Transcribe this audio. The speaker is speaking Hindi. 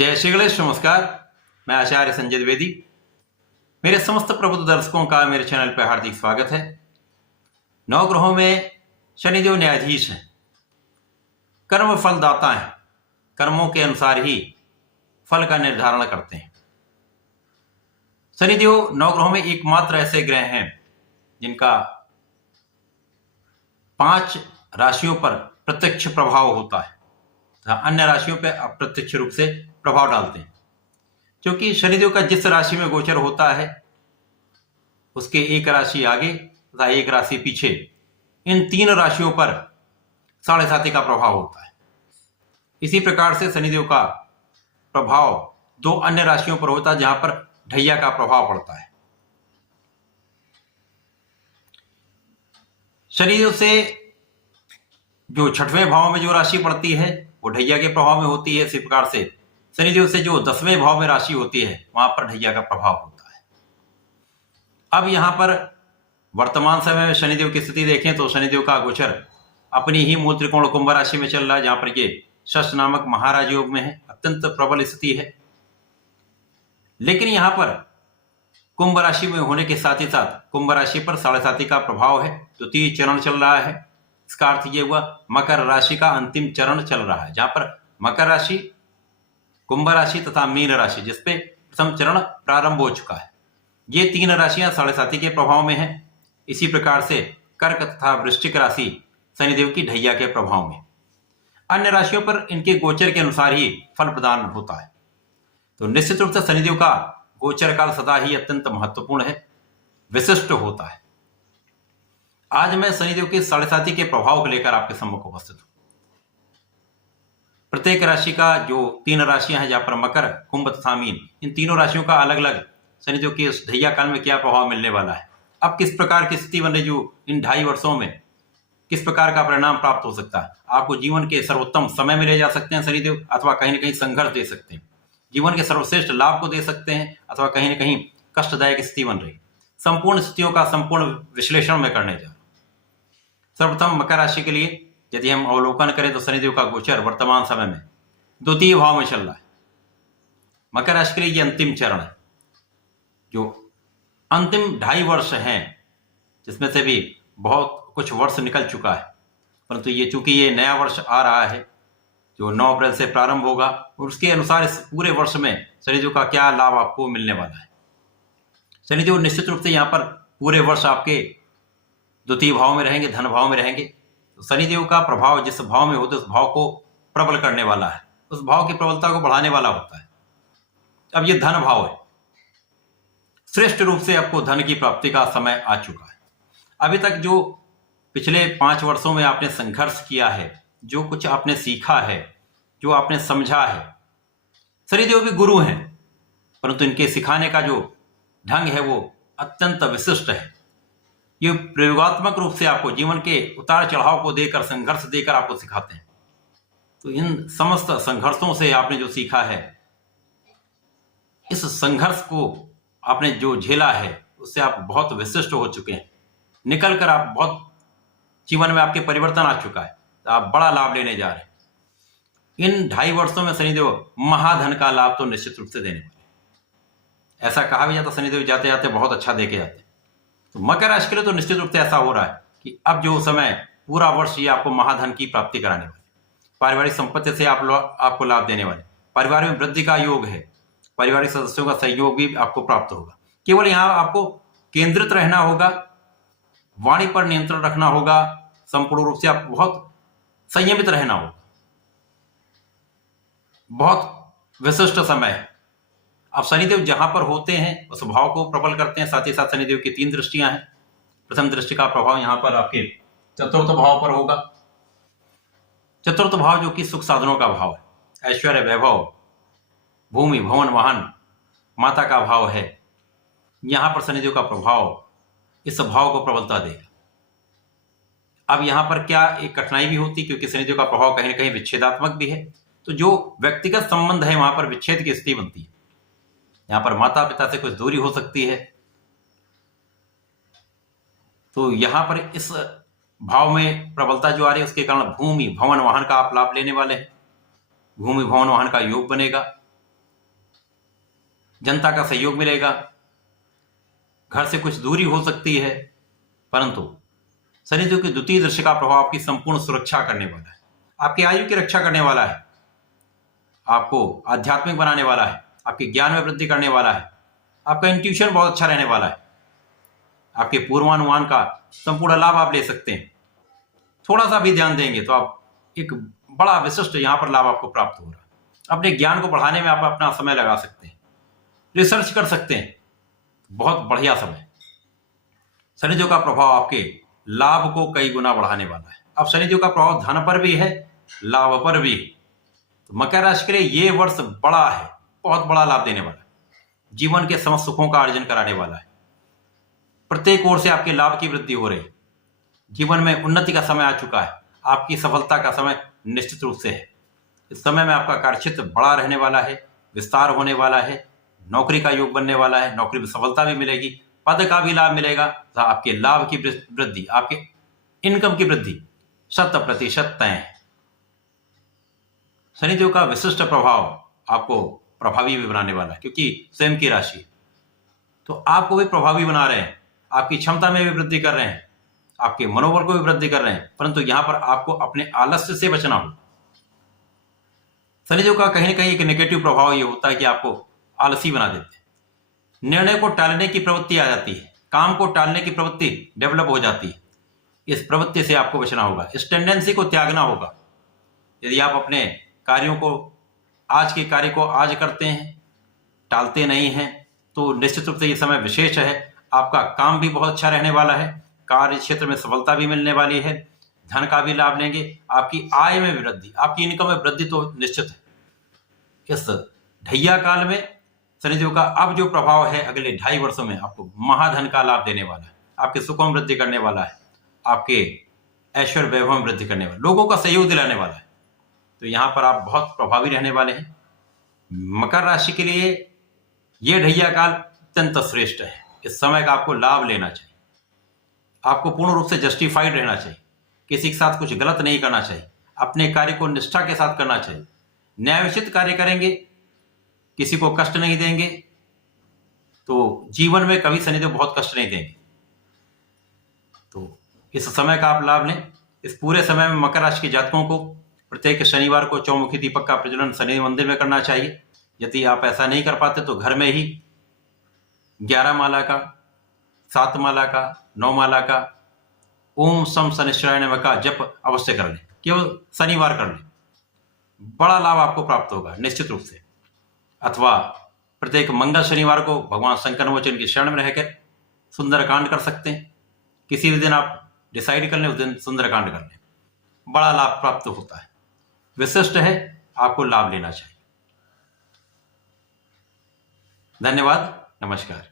जय श्री गणेश। नमस्कार, मैं आचार्य संजय द्विवेदी। मेरे समस्त प्रबुद्ध दर्शकों का मेरे चैनल पर हार्दिक स्वागत है। नौ ग्रहों में शनिदेव न्यायाधीश हैं, कर्म फलदाता हैं, कर्मों के अनुसार ही फल का निर्धारण करते हैं। शनिदेव नौ ग्रहों में एकमात्र ऐसे ग्रह हैं जिनका 5 राशियों पर प्रत्यक्ष प्रभाव होता है, अन्य राशियों पर अप्रत्यक्ष रूप से प्रभाव डालते हैं। क्योंकि शनिदेव का जिस राशि में गोचर होता है उसके एक राशि आगे तथा एक राशि पीछे, इन 3 राशियों पर 7.5 का प्रभाव होता है। इसी प्रकार से शनिदेव का प्रभाव 2 अन्य राशियों पर होता है जहां पर ढैया का प्रभाव पड़ता है। शनिदेव से जो 6वें भाव में जो राशि पड़ती है वो ढैया के प्रभाव में होती है। इसी प्रकार से शनिदेव से जो 10वें भाव में राशि होती है वहां पर ढैया का प्रभाव होता है। अब यहां पर वर्तमान समय में शनिदेव की स्थिति देखें तो शनिदेव का गोचर अपनी ही मूल त्रिकोण कुंभ राशि में चल रहा है, जहां पर ये षष्ठ नामक महाराज योग में है। अत्यंत प्रबल स्थिति है। लेकिन यहां पर कुंभ राशि में होने के साथ ही साथ कुंभ राशि पर 7.5 का प्रभाव है। द्वितीय चरण चल रहा है। इसका अर्थ ये हुआ मकर राशि का अंतिम चरण चल रहा है, जहां पर मकर राशि, कुंभ राशि तथा मीन राशि जिसपे प्रथम चरण प्रारंभ हो चुका है, ये 3 राशियां 7.5 के प्रभाव में हैं। इसी प्रकार से कर्क तथा वृश्चिक राशि शनिदेव की ढैया के प्रभाव में। अन्य राशियों पर इनके गोचर के अनुसार ही फल प्रदान होता है। तो निश्चित रूप से शनिदेव का गोचर काल सदा ही अत्यंत महत्वपूर्ण है, विशिष्ट होता है। आज मैं शनिदेव के 7.5 के प्रभाव को लेकर आपके सम्मुख उपस्थित हूं। प्रत्येक राशि का जो 3 राशियां हैं, जहां पर मकर, कुंभ तथा मीन, इन तीनों राशियों का अलग अलग शनिदेव के इस ढैया काल में क्या प्रभाव मिलने वाला है, अब किस प्रकार की स्थिति बन रही, जो इन 2.5 वर्षों में किस प्रकार का परिणाम प्राप्त हो सकता है। आपको जीवन के सर्वोत्तम समय में ले जा सकते हैं शनिदेव, अथवा कहीं ना कहीं संघर्ष दे सकते हैं। जीवन के सर्वश्रेष्ठ लाभ को दे सकते हैं, अथवा कहीं ना कहीं कष्टदायक स्थिति बन रही। संपूर्ण स्थितियों का संपूर्ण विश्लेषण में करने जा रहा हूं। सर्वप्रथम मकर राशि के लिए यदि हम अवलोकन करें तो शनिदेव का गोचर वर्तमान समय में द्वितीय भाव में चल रहा है। मकर राशि के लिए ये अंतिम चरण है, जो अंतिम 2.5 वर्ष हैं, जिसमें से भी बहुत कुछ वर्ष निकल चुका है। परंतु ये चूंकि ये नया वर्ष आ रहा है जो 9 अप्रैल से प्रारंभ होगा, और उसके अनुसार इस पूरे वर्ष में शनिदेव का क्या लाभ आपको मिलने वाला है। शनिदेव निश्चित रूप से यहाँ पर पूरे वर्ष आपके द्वितीय भाव में रहेंगे, धन भाव में रहेंगे। तो शनिदेव का प्रभाव जिस भाव में होता है उस भाव को प्रबल करने वाला है, उस भाव की प्रबलता को बढ़ाने वाला होता है। अब ये धन भाव है, श्रेष्ठ रूप से आपको धन की प्राप्ति का समय आ चुका है। अभी तक जो पिछले 5 वर्षों में आपने संघर्ष किया है, जो कुछ आपने सीखा है, जो आपने समझा है, शनिदेव भी गुरु हैं, परंतु इनके सिखाने का जो ढंग है वो अत्यंत विशिष्ट है। ये प्रयोगात्मक रूप से आपको जीवन के उतार चढ़ाव को देकर, संघर्ष देकर आपको सिखाते हैं। तो इन समस्त संघर्षों से आपने जो सीखा है, इस संघर्ष को आपने जो झेला है, उससे आप बहुत विशिष्ट हो चुके हैं। निकल कर आप बहुत जीवन में आपके परिवर्तन आ चुका है, तो आप बड़ा लाभ लेने जा रहे हैं। इन 2.5 वर्षों में शनिदेव महाधन का लाभ तो निश्चित रूप से देने वाले। ऐसा कहा भी जाता, शनिदेव जाते जाते बहुत अच्छा देके जाते हैं। तो मकर राशि के लिए तो निश्चित रूप से ऐसा हो रहा है कि अब जो समय पूरा वर्ष ये आपको महाधन की प्राप्ति कराने वाले, पारिवारिक संपत्ति से आपको लाभ देने वाले, परिवार में वृद्धि का योग है, पारिवारिक सदस्यों का सहयोग भी आपको प्राप्त होगा। केवल यहाँ आपको केंद्रित रहना होगा, वाणी पर नियंत्रण रखना होगा, संपूर्ण रूप से आप बहुत संयमित रहना होगा। बहुत विशिष्ट समय है। अब शनिदेव जहां पर होते हैं उस भाव को प्रबल करते हैं। साथ ही साथ शनिदेव की 3 दृष्टियां हैं। प्रथम दृष्टि का प्रभाव यहां पर आपके चतुर्थ भाव पर होगा। चतुर्थ भाव जो कि सुख साधनों का भाव है, ऐश्वर्य, वैभव, भूमि, भवन, वाहन, माता का भाव है। यहां पर शनिदेव का प्रभाव इस भाव को प्रबलता देगा। अब यहां पर क्या एक कठिनाई भी होती, क्योंकि शनिदेव का प्रभाव कहीं ना कहीं विच्छेदात्मक भी है। तो जो व्यक्तिगत संबंध है वहां पर विच्छेद की स्थिति बनती है। यहां पर माता पिता से कुछ दूरी हो सकती है। तो यहां पर इस भाव में प्रबलता जो आ रही है उसके कारण भूमि, भवन, वाहन का आप लाभ लेने वाले हैं। भूमि, भवन, वाहन का योग बनेगा। जनता का सहयोग मिलेगा, घर से कुछ दूरी हो सकती है, परंतु शनिदेव की द्वितीय दृष्टि का प्रभाव आपकी संपूर्ण सुरक्षा करने वाला है, आपकी आयु की रक्षा करने वाला है, आपको आध्यात्मिक बनाने वाला है, आपके ज्ञान में वृद्धि करने वाला है, आपका इंट्यूशन बहुत अच्छा रहने वाला है, आपके पूर्वानुमान का संपूर्ण लाभ आप ले सकते हैं। थोड़ा सा भी ध्यान देंगे तो आप एक बड़ा विशिष्ट यहां पर लाभ आपको प्राप्त हो रहा है। अपने ज्ञान को बढ़ाने में आप अपना समय लगा सकते हैं, रिसर्च कर सकते हैं, बहुत बढ़िया समय। शनिदेव का प्रभाव आपके लाभ को कई गुना बढ़ाने वाला है। अब शनिदेव का प्रभाव धन पर भी है, लाभ पर भी है। तो मकर राशि के लिए ये वर्ष बड़ा है, बहुत बड़ा लाभ देने वाला है, जीवन के समस्त सुखों का अर्जन कराने वाला है। प्रत्येक ओर से आपके लाभ की वृद्धि हो रही है, जीवन में उन्नति का समय आ चुका है, आपकी सफलता का समय निश्चित रूप से है। इस समय में आपका कार्यक्षेत्र बड़ा रहने वाला है, विस्तार होने वाला है, नौकरी का योग बनने वाला है, नौकरी में सफलता भी मिलेगी, पद का भी लाभ मिलेगा, तो आपके लाभ की वृद्धि, आपके इनकम की वृद्धि 100% तय है। शनिदेव का विशिष्ट प्रभाव आपको प्रभावी भी बनाने वाला है, क्योंकि स्वयं की राशि है, तो आपको भी प्रभावी बना रहे हैं, आपकी क्षमता में भी वृद्धि कर रहे हैं, आपके मनोबल को भी वृद्धि कर रहे हैं, परंतु यहां पर आपको अपने आलस्य से बचना हो। शनिदेव का कहीं ना कहीं एक नेगेटिव प्रभाव ये होता है कि आपको आलसी बना देते हैं, निर्णय को टालने की प्रवृत्ति आ जाती है, काम को टालने की प्रवृत्ति डेवलप हो जाती है। इस प्रवृत्ति से आपको बचना होगा, इस टेंडेंसी को त्यागना होगा। यदि आप अपने कार्यों को, आज के कार्य को आज करते हैं, टालते नहीं हैं, तो निश्चित रूप से ये समय विशेष है। आपका काम भी बहुत अच्छा रहने वाला है, कार्य क्षेत्र में सफलता भी मिलने वाली है, धन का भी लाभ लेंगे, आपकी आय में भी वृद्धि, आपकी इनकम में वृद्धि तो निश्चित है। इस ढैया काल में शनिदेव का अब जो प्रभाव है अगले 2.5 वर्षों में आपको महाधन का लाभ देने वाला है, आपके सुखों में वृद्धि करने वाला है, आपके ऐश्वर्य वैभव में वृद्धि करने वाला, लोगों का सहयोग दिलाने वाला है। तो यहां पर आप बहुत प्रभावी रहने वाले हैं। मकर राशि के लिए यह ढैया काल अत्यंत श्रेष्ठ है। इस समय का आपको लाभ लेना चाहिए, आपको पूर्ण रूप से जस्टिफाइड रहना चाहिए, किसी के साथ कुछ गलत नहीं करना चाहिए, अपने कार्य को निष्ठा के साथ करना चाहिए, न्यायोचित कार्य करेंगे, किसी को कष्ट नहीं देंगे, तो जीवन में कभी शनिदेव बहुत कष्ट नहीं देंगे। तो इस समय का आप लाभ लें। इस पूरे समय में मकर राशि के जातकों को प्रत्येक शनिवार को चौमुखी दीपक का प्रज्वलन शनि मंदिर में करना चाहिए। यदि आप ऐसा नहीं कर पाते तो घर में ही 11 माला का, 7 माला का, 9 माला का ओम सम शनिश्चराय नमः का जप अवश्य कर लें, केवल शनिवार कर लें, बड़ा लाभ आपको प्राप्त होगा निश्चित रूप से। अथवा प्रत्येक मंगल शनिवार को भगवान शंकर मोचन की शरण में रहकर सुंदरकांड कर सकते हैं। किसी भी दिन आप डिसाइड कर लें, उस दिन सुंदरकांड कर लें, बड़ा लाभ प्राप्त होता है, विशिष्ट है, आपको लाभ लेना चाहिए। धन्यवाद, नमस्कार।